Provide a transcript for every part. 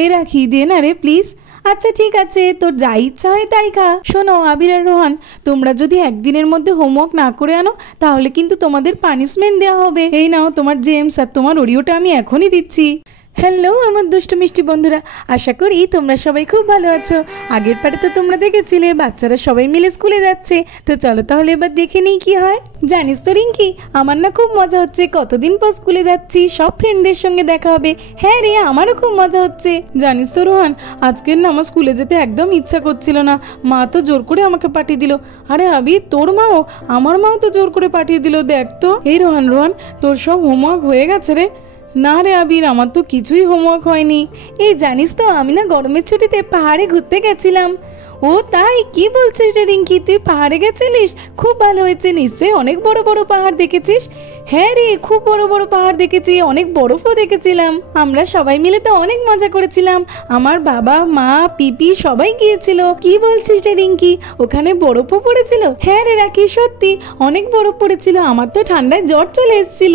এই রাখি দে না রে প্লিজ। আচ্ছা ঠিক আছে, তোর যা ইচ্ছা হয় তাই খা। শোনো আবির আর রোহান, তোমরা যদি একদিনের মধ্যে হোমওয়ার্ক না করে আনো তাহলে কিন্তু তোমাদের পানিশমেন্ট দেওয়া হবে। এই নাও তোমার জেমস আর তোমার ওরিওটা আমি এখনই দিচ্ছি। হ্যালো আমার দুষ্টু মিষ্টি বন্ধুরা, আশা করি তোমরা সবাই খুব ভালো আছো। আগের পারে তো তোমরা দেখেছিলে বাচ্চারা সবাই মিলে স্কুলে যাচ্ছে, তো চলো তাহলে এবার দেখে নিই কি হয়। জানিস তো রিঙ্কি, আমার না খুব মজা হচ্ছে, কতদিন পর স্কুলে যাচ্ছি, সব ফ্রেন্ডদের সঙ্গে দেখা হবে। হ্যাঁ রে, আমারও খুব মজা হচ্ছে। জানিস তো রোহান, আজকের না আমার স্কুলে যেতে একদম ইচ্ছা করছিল না, মা তো জোর করে আমাকে পাঠিয়ে দিল। আরে আবির, তোর মাও? আমার মাও তো জোর করে পাঠিয়ে দিল। দেখ তো। এই রোহান রোহান, তোর সব হোমওয়ার্ক হয়ে গেছে রে? না রে আবির, আমার তো কিছুই হোমওয়ার্ক হয়নি। এই জানিস তো, আমি না গরমের ছুটিতে পাহাড়ে ঘুরতে গেছিলাম। ও তাই? কি বলছিস রে রিঙ্কি, তুই পাহাড়ে গেছিলিস? খুব ভালো হয়েছে, নিশ্চয়ই অনেক বড় বড় পাহাড় দেখেছিস। হ্যাঁ রে, খুব বড় বড় পাহাড় দেখেছি, অনেক বরফও দেখেছিলাম। আমরা সবাই মিলে তো অনেক মজা করেছিলাম, আমার বাবা মা পিপি সবাই গিয়েছিল। কি বলছিস রে রিঙ্কি, ওখানে বরফও পড়েছিল? হ্যাঁ রে রাখি, সত্যি অনেক বরফ পড়েছিল, আমার তো ঠান্ডায় জ্বর চলে এসেছিল।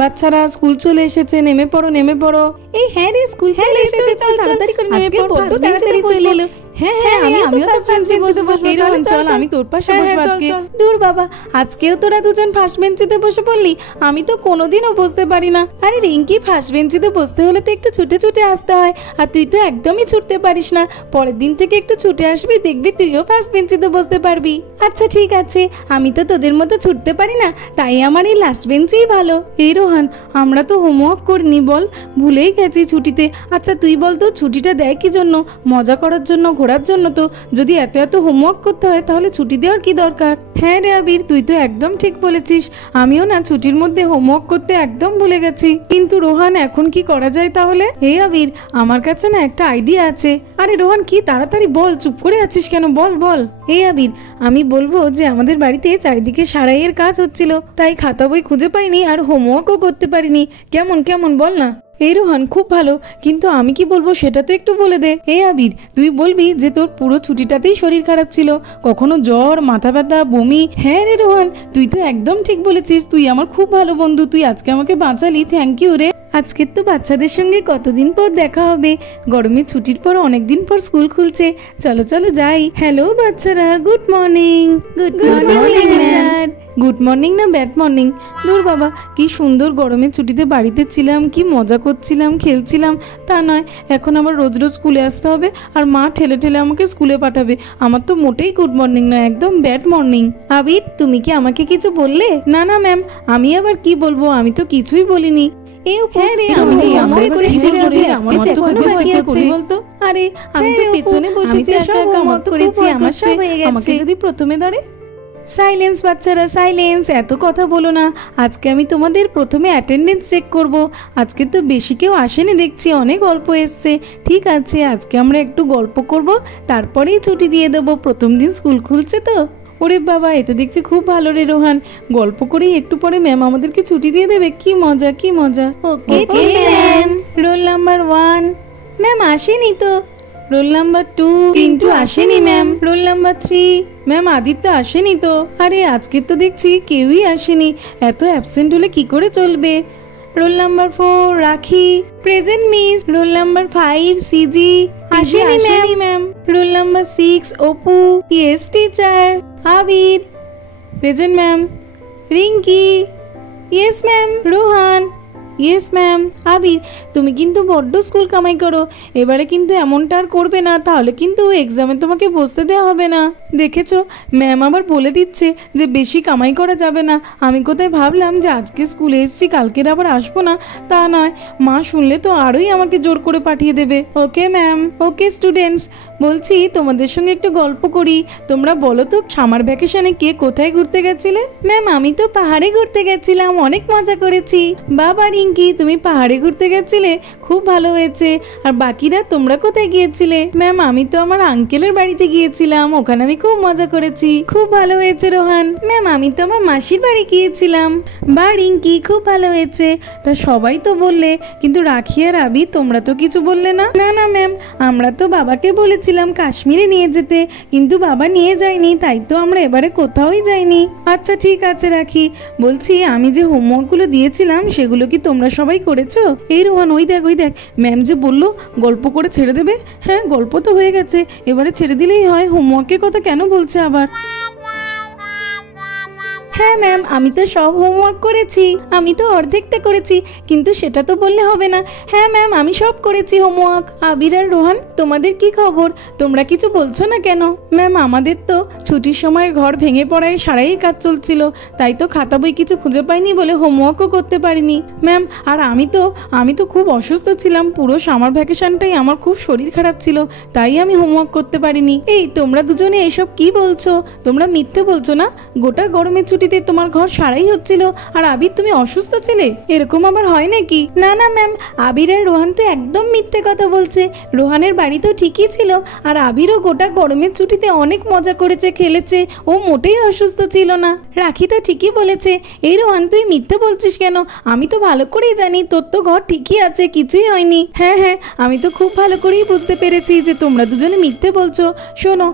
বাচ্চারা স্কুল চলে এসেছে, নেমে পড়ো নেমে পড়ো। এই হ্যাঁ রে, স্কুল চলে এসেছে, চল তাড়াতাড়ি করে নেমে পড়ো, বড্ড তাড়াতাড়ি চলে এলো। হ্যাঁ হ্যাঁ, আমিও ফার্স্ট বেঞ্চে বসে বসে। চল আমি তোর পাশে বসবো আজকে। দূর বাবা, আজকেও তোরা দুজন ফার্স্ট বেঞ্চিতে বসে পড়লি, আমি তো কোনোদিনও বসতে পারি না। আরে রিঙ্কি, ফার্স্ট বেঞ্চিতে বসতে হলে তো একটু ছুটে ছুটে আসতে হয়, আর তুই তো একদমই ছুটতে পারিস না। পরের দিন থেকে একটু ছুটে আসবি, দেখবি তুইও ফার্স্ট বেঞ্চিতে বসতে পারবি। আচ্ছা ঠিক আছে, আমি তো তোদের মতো ছুটতে পারি না, তাই আমার এই লাস্ট বেঞ্চেই ভালো। এই রোহান, আমরা তো হোমওয়ার্ক করিনি, বল? ভুলেই গেছি ছুটিতে। আচ্ছা তুই বল তো, ছুটিটা দেয় কি জন্য? মজা করার জন্য, ঘোরার জন্য তো। যদি এত এত হোমওয়ার্ক করতে হয় তাহলে ছুটি দেওয়ার কি দরকার? হ্যাঁ রে আবির, তুই তো একদম ঠিক বলেছিস, আমিও না ছুটির মধ্যে হোমওয়ার্ক করতে একদম ভুলে গেছি। কিন্তু রোহান, এখন কি করা যায় তাহলে? হে আবির, আমার কাছে না একটা আইডিয়া আছে। আরে রোহান, কি তাড়াতাড়ি বল, চুপ করে আছিস কেন? বল বল। হে আবির, আমি বলবো যে আমাদের বাড়িতে চারিদিকে সারাইয়ের কাজ হচ্ছিল, তাই খাতা বই খুঁজে পাইনি আর হোমওয়ার্কও করতে পারিনি। কেমন কেমন বল না। এই রোহান, খুব ভালো, কিন্তু আমি কি বলবো সেটা তো একটু বলে দে। এই আবির, তুই বলবি যে তোর পুরো ছুটিটাতেই শরীর খারাপ ছিল, কখনো জ্বর, মাথা ব্যথা, বমি। হ্যাঁ রে রোহান, তুই তো একদম ঠিক বলেছিস, তুই আমার খুব ভালো বন্ধু, তুই আজকে আমাকে বাঁচালি, থ্যাংক ইউ রে। আজকের তো বাচ্চাদের সঙ্গে কতদিন পর দেখা হবে, গরমের ছুটির পর অনেকদিন পর স্কুল খুলছে, চলো চলো যাই। হ্যালো বাচ্চারা, good morning. Good morning sir. Good morning না ব্যাড মর্নিং? দূর বাবা, কি সুন্দর গরমের ছুটিতে বাড়িতে ছিলাম, কি মজা করছিলাম, খেলছিলাম। তা নয়, এখন আবার রোজ রোজ স্কুলে আসতে হবে আর মা ঠেলে ঠেলে আমাকে স্কুলে পাঠাবে। আমার তো মোটেই গুড মর্নিং নয়, একদম ব্যাড মর্নিং। আবির, তুমি কি আমাকে কিছু বললে? না না ম্যাম, আমি আবার কি বলবো, আমি তো কিছুই বলিনি। হ্যাঁ রে, আমি তো হোমওয়ার্ক করেছি, আমার তো কোনো বাকি আছে বলতো। আরে আমি তো পেছনে বসেছি, একা একা হোমওয়ার্ক করেছি, আমার সব হয়ে গেছে। আমাকে যদি প্রথমে ধরে। সাইলেন্স বাচ্চারা, সাইলেন্স, এত কথা বলো না। আজকে আমি তোমাদের প্রথমে অ্যাটেন্ডেন্স চেক করব। আজকে তো বেশি কেউ আসেনি দেখছি, অনেক গল্প এসছে। ঠিক আছে, আজকে আমরা একটু গল্প করব, তারপরেই ছুটি দিয়ে দেবো, প্রথম দিন স্কুল খুলছে তো। ওরে বাবা, এ তো দেখছি খুব ভালো রে রোহান, গল্প করেই একটু পরে ম্যাম আমাদেরকে ছুটি দিয়ে দেবে, কি মজা কি মজা। Okay ma'am. Roll number 1 ma'am আসেনি তো। রোল নাম্বার 2 পিন্টু আসেনি ma'am. Roll number 3 ma'am Aditya আসেনি তো। আরে আজকে তো দেখছি কেউই আসেনি, এত অ্যাবসেন্ট হলে কি করে চলবে। Role number 4 Rakhi, present miss. Roll number 5 সিজি, আসেনি ma'am. Roll number 6 Apu, yes teacher. Abir, present ma'am. Rinki, yes ma'am. Rohan, yes ma'am. Abir, তুমি কিন্তু বড্ড স্কুল কামাই করো, এবারে কিন্তু এমনটা আর করবে না, তাহলে কিন্তু এক্সামে তোমাকে বসতে দেওয়া হবে না। দেখেছো, ম্যাম আবার বলে দিচ্ছে যে বেশি কামাই করা যাবে না। আমি কোথায় ভাবলাম যে আজকে স্কুলে এসেছি, কালকের আবার আসবো না, তা নয়, মা শুনলে তো আরোই আমাকে জোর করে পাঠিয়ে দেবে। Okay ma'am. ওকে স্টুডেন্টস, বলছি তোমাদের সঙ্গে একটু গল্প করি। তোমরা বলো তো, সামার ভ্যাকেশনে কে কোথায় ঘুরতে গেছিলে? ম্যাম আমি তো পাহাড়ে ঘুরতে গেছিলাম, অনেক মজা করেছি। বাবা রিঙ্কি, তুমি পাহাড়ে ঘুরতে গেছিলে, খুব ভালো হয়েছে। আর বাকিরা, তোমরা কোথায় গিয়েছিলে? ম্যাম আমি তো আমার আঙ্কেলের বাড়িতে গিয়েছিলাম, ওখানে আমি খুব মজা করেছি। খুব ভালো হয়েছে রোহান। ম্যাম আমি তো আমার মাসির বাড়ি গিয়েছিলাম। বা রিঙ্কি, খুব ভালো হয়েছে। তা সবাই তো বললে, কিন্তু রাখি আর আবি তোমরা তো কিছু বললে না। না না ম্যাম, আমরা তো বাবাকে বলেছিলাম কাশ্মীরে নিয়ে যেতে, কিন্তু বাবা নিয়ে যায়নি, তাই তো আমরা এবারে কোথাওই যাইনি। আচ্ছা ঠিক আছে রাখি, বলছি আমি যে হোমওয়ার্কগুলো দিয়েছিলাম সেগুলো কি তোমরা তোমরা সবাই করেছো? এই রোহান ওই দেখ ম্যাম যে বললো গল্প করে ছেড়ে দেবে। হ্যাঁ গল্প তো হয়ে গেছে, এবারে ছেড়ে দিলেই হয়। হোমওয়ার্কের কথা কেন বলছে আবার? হ্যাঁ ম্যাম, আমি তো সব হোমওয়ার্ক করেছি, আমি তো অর্ধেকটা করেছি, কিন্তু সেটা তো বললে হবে না। হ্যাঁ ম্যাম, আমি সব করেছি হোমওয়ার্ক। আবির আর রোহান, তোমাদের কি খবর? তোমরা কিছু বলছো না কেন? ম্যাম, আমাদের তো ছুটির সময় ঘর ভেঙে পড়ায় সারাই কাজ চলছিল, তাই তো খাতা বই কিছু খুঁজে পাইনি বলে হোমওয়ার্কও করতে পারিনি ম্যাম। আর আমি তো খুব অসুস্থ ছিলাম, পুরো সামার ভ্যাকেশনটাই আমার খুব শরীর খারাপ ছিল, তাই আমি হোমওয়ার্ক করতে পারিনি। এই তোমরা দুজনে এসব কি বলছো? তোমরা মিথ্যে বলছো না? গোটা গরমের ছুটিতে তোমার ঘর সারাই হচ্ছিল, আর আবির তুমি অসুস্থ ছিলে, এরকম আবার হয় নাকি? না না ম্যাম, আবির আর রোহান তো একদম মিথ্যে কথা বলছে। রোহানের বাড়ি তো ঠিকই ছিল, আর আবিরও গোটা গরমের ছুটিতে অনেক মজা করেছে, খেলেছে, ও মোটেই অসুস্থ ছিল না। রাখি তো ঠিকই বলেছে। এই রোহান, তুই মিথ্যে বলছিস কেন? আমি তো ভালো করেই জানি তোর তো ঘর ঠিকই আছে, কিছুই হয়নি। হ্যাঁ, আমি তো খুব ভালো করেই বুঝতে পেরেছি যে তোমরা দুজনে মিথ্যে বলছো। শোনো,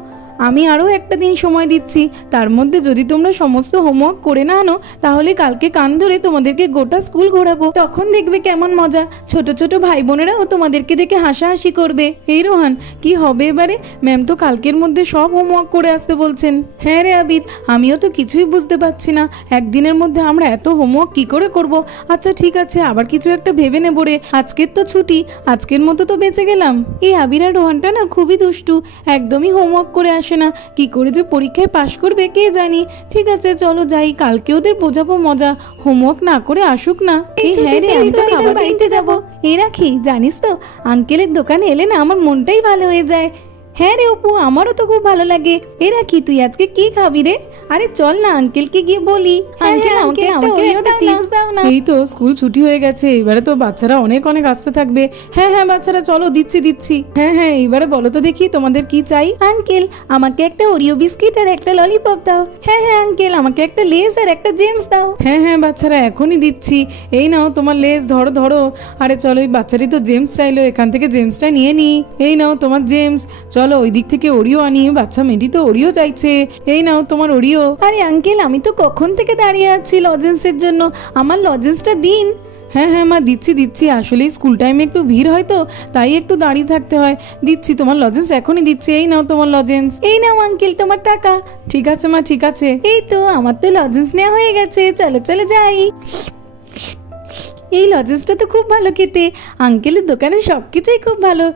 আমি আরও একটা দিন সময় দিচ্ছি, তার মধ্যে যদি তোমরা সমস্ত হোমওয়ার্ক করে না আনো, তাহলে কালকে কান ধরে তোমাদেরকে গোটা স্কুল ঘোরাবো, তখন দেখবে কেমন মজা। ছোট ছোট ভাই বোনেরাও তোমাদেরকে দেখে হাসাহাসি করবে। এই রোহান, কি হবে এবারে? ম্যাম তো কালকের মধ্যে সব হোমওয়ার্ক করে আসতে বলছেন। হ্যাঁ রে আবির, আমিও তো কিছুই বুঝতে পারছি না, একদিনের মধ্যে আমরা এত হোমওয়ার্ক কি করে করব? আচ্ছা ঠিক আছে, আবার কিছু একটা ভেবে নেবো রে, আজকের তো ছুটি, আজকের মতো তো বেঁচে গেলাম। এই আবির আর রোহানটা না খুবই দুষ্টু, একদমই হোমওয়ার্ক করে আসে না, কি করে যে পরীক্ষায় পাশ করবে কে জানি। ঠিক আছে চলো যাই, কালকে ওদের বোঝাবো মজা, হোমওয়ার্ক না করে আসুক না। এই হ্যাঁ রে, আমি তো খাবার বাড়িতে যাবো। এই রাখি, জানিস তো আঙ্কেলের দোকানে এলে না আমার মনটাই ভালো হয়ে যায়। হ্যাঁ রে অপু, আমারও তো খুব ভালো লাগে। এ রাখি, তুই আজকে কি খাবি রে? আরে চল না আঙ্কেলকে গিয়ে বলি, আঙ্কেল আমাকে একটা চিপস দাও না। এই তো স্কুল ছুটি হয়ে গেছে, এবারে তো বাচ্চারা অনেক আসতে থাকবে। হ্যাঁ বাচ্চারা চলো, দিচ্ছি। হ্যাঁ এইবারে বলো তো দেখি তোমাদের কি চাই? আঙ্কেল, আমাকে একটা ওরিও বিস্কিট আর একটা ললিপপ দাও। হ্যাঁ আঙ্কেল, আমাকে একটা লেস আর একটা জেমস দাও। হ্যাঁ বাচ্চারা, এখনই দিচ্ছি। এই নাও তোমার লেস, ধরো। আরে চলো, এই বাচ্চারই তো জেমস চাইলো, এখান থেকে জেমসটা নিয়ে নি। এই নাও তোমার জেমস। চলো ওই দিক থেকে ওরিও আনি, বাচ্চা মেয়েটি তো ওরিও চাইছে। এই নাও তোমার ওরিও। আরে আঙ্কেল, আমি তো কখন থেকে দাঁড়িয়ে আছি লজেন্সের জন্য, আমার লজেন্সটা দিন। হ্যাঁ মা, দিচ্ছি। আসলে স্কুল টাইমে একটু ভিড় হয় তো, তাই একটু দাঁড়িয়ে থাকতে হয়। দিচ্ছি তোমার লজেন্স, এখনই দিচ্ছি। এই নাও তোমার লজেন্স। এই নাও আঙ্কেল তোমার টাকা। ঠিক আছে মা, ঠিক আছে। এই তো আমার তো লজেন্স নেওয়া হয়ে গেছে, চলো যাই। এই লজেন্সটা তো খুব ভালো খেতে, আঙ্কেলের দোকানে সবকিছুই খুব ভালো।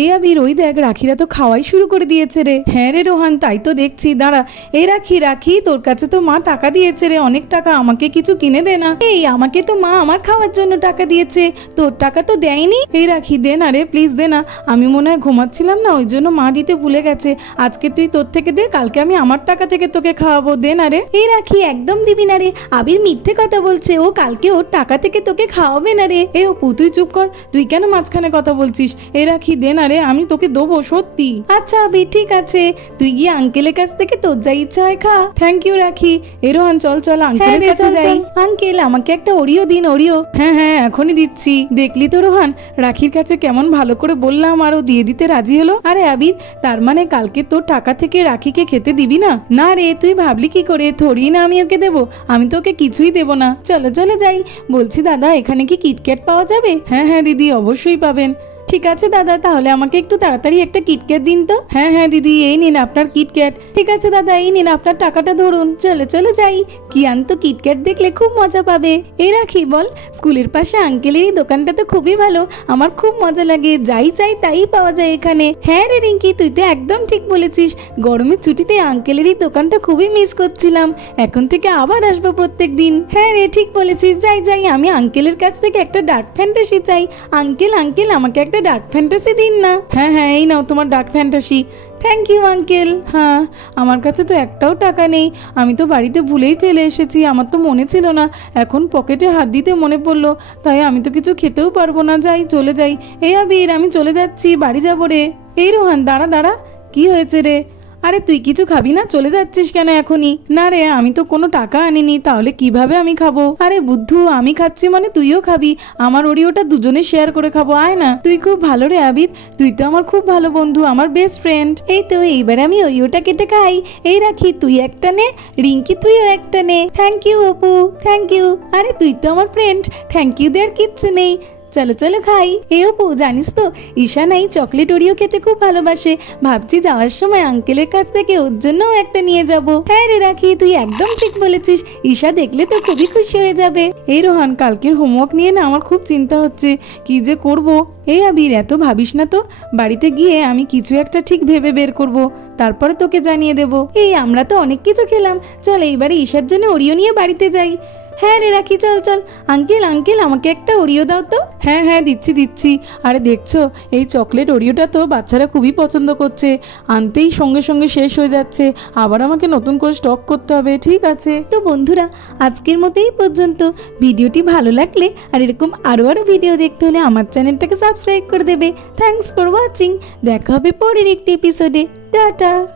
এই আবির, ওই দেখ রাখিরা তো খাওয়াই শুরু করে দিয়েছে রে। হ্যাঁ রে রোহান, তাই তো দেখছি, দাঁড়া। এই রাখি, তোর কাছে তো মা টাকা দিয়েছে রে, অনেক টাকা, আমাকে কিছু কিনে দে না। এই আমাকে তো মা আমার খাওয়ার জন্য টাকা দিয়েছে, তোর টাকা তো দেয়নি। এই রাখি, দে না রে, প্লিজ দে না, আমি মনে হয় ঘুমাচ্ছিলাম না, ওই জন্য মা দিতে ভুলে গেছে। আজকে তুই তোর থেকে দে, কালকে আমি আমার টাকা থেকে তোকে খাওয়াবো, দে না রে। এই রাখি, একদম দিবি না রে, আবির মিথ্যে কথা বলছে, ও কালকে ওর টাকা থেকে তোকে খাওয়াবে না রে। এ অপু, তুই চুপ কর, তুই কেন মাঝখানে কথা বলছিস? এই রাখি, দে না রে, আমি তোকে দেবো সত্যি। আচ্ছা আবির, ঠিক আছে, তুই গিয়ে আঙ্কেলের কাছ থেকে তোর যা ইচ্ছা হয় খা। থ্যাংক ইউ রাখি। এ রোহান, চল আঙ্কেলের কাছে যাই। আঙ্কেল, আমাকে একটা ওরিও দিন, ওরিও। হ্যাঁ এখনই দিচ্ছি। দেখলি তো রোহান, রাখির কাছে কেমন ভালো করে বললাম, আর ও দিয়ে দিতে রাজি হলো। আরে আবির, তার মানে কালকে তোর টাকা থেকে রাখিকে খেতে দিবি না? না রে, তুই ভাবলি কি করে? থোড়ি না আমি ওকে দেবো, আমি তো ওকে কিছুই দেবো না। চলো যাই। বলছি দাদা, এখানে কি কিটক্যাট পাওয়া যাবে? হ্যাঁ দিদি, অবশ্যই পাবেন। ঠিক আছে দাদা, তাহলে আমাকে একটু তাড়াতাড়ি একটা কিটক্যাট দিন তো। হ্যাঁ দিদি, এই নিন আপনার কিটক্যাট। ঠিক আছে দাদা, এই নিন আপনার টাকাটা ধরুন। চলো যাই। কিয়ান তো কিটক্যাট দেখলে খুব মজা পাবে। এই রাখি, বল, স্কুলের পাশে আঙ্কেলের এই দোকানটা তো খুবই ভালো, আমার খুব মজা লাগে, যাই চাই তাই পাওয়া যায় এখানে। হ্যাঁ রে রিঙ্কি, তুই তো একদম ঠিক বলেছিস, গরমের ছুটিতে আঙ্কেলের এই দোকানটা খুবই মিস করছিলাম, এখন থেকে আবার আসবো প্রত্যেক দিন। হ্যাঁ রে, ঠিক বলেছিস, যাই। আমি আঙ্কেলের কাছ থেকে একটা ডার্ক ফ্যান্টাসি চাই। আঙ্কেল, আমাকে একটা ডার্ক ফ্যান্টাসি দিন না। হ্যাঁ এই নাও তোমার Dark Fantasy. Thank you uncle. হ্যাঁ, আমার কাছে তো একটাও টাকা নেই, আমি তো বাড়িতে ভুলেই ফেলে এসেছি, আমার তো মনে ছিল না, এখন পকেটে হাত দিতে মনে পড়লো, তাই আমি তো কিছু খেতেও পারবো না, চলে যাই। এই আবির, আমি চলে যাচ্ছি, বাড়ি যাবো রে। এই রোহান, দাঁড়া, কি হয়েছে রে? আরে তুই কিছু খাবি না? চলে যাচ্ছিস কেন এখনই? না রে, আমি তো কোনো টাকা আনিনি, তাহলে কিভাবে আমি খাবো? আরে বুদ্ধু, আমি খাচ্ছি মানে তুইও খাবি। আমার ওরিওটা দুজনে শেয়ার করে খাবো, আয় না। তুই খুব ভালো রে আবির, তুই তো আমার খুব ভালো বন্ধু, আমার বেস্ট ফ্রেন্ড। এই তো এইবার আমি ওরিওটা কেটে খাই। এই রাখি, তুই একটা নে, রিঙ্কি তুইও একটা নে। Thank you Apu, thank you. আরে তুই তো আমার ফ্রেন্ড, থ্যাংক ইউ দেওয়ার কিচ্ছু নেই। চলো চলো খাই। এ অপু, জানিস তো ঈশান এই চকলেট ওরিও খেতে খুব ভালোবাসে। ভাবছি যাওয়ার সময় আঙ্কেলের কাছ থেকে ওর জন্যও একটা নিয়ে যাব। হ্যাঁ রে রাখি, তুই একদম ঠিক বলেছিস, ঈশা দেখলে তো খুবই খুশি হয়ে যাবে। এই রোহান, কালকের হোমওয়ার্ক নিয়ে না আমার খুব চিন্তা হচ্ছে, কি যে করব। এই আবির, এত ভাবিস না তো, বাড়িতে গিয়ে আমি কিছু একটা ঠিক ভেবে বের করব, তারপরে তোকে জানিয়ে দেব। এই আমরা তো অনেক কিছু খেলাম, চল এইবারে ঈশার জন্য ওরিও নিয়ে বাড়িতে যাই। হ্যাঁ রে রাখি, চল চল। আঙ্কেল আঙ্কেল, আমাকে একটা ওরিও দাও তো। হ্যাঁ হ্যাঁ, দিচ্ছি দিচ্ছি। আরে দেখছো, এই চকলেট ওরিওটা তো বাচ্চারা খুবই পছন্দ করছে, আনতেই সঙ্গে সঙ্গে শেষ হয়ে যাচ্ছে, আবার আমাকে নতুন করে স্টক করতে হবে। ঠিক আছে তো বন্ধুরা, আজকের মতো এই পর্যন্ত। ভিডিওটি ভালো লাগলে আর এরকম আরও ভিডিও দেখতে হলে আমার চ্যানেলটাকে সাবস্ক্রাইব করে দেবে। Thanks for watching. দেখা হবে পরের একটি এপিসোডে। টাটা।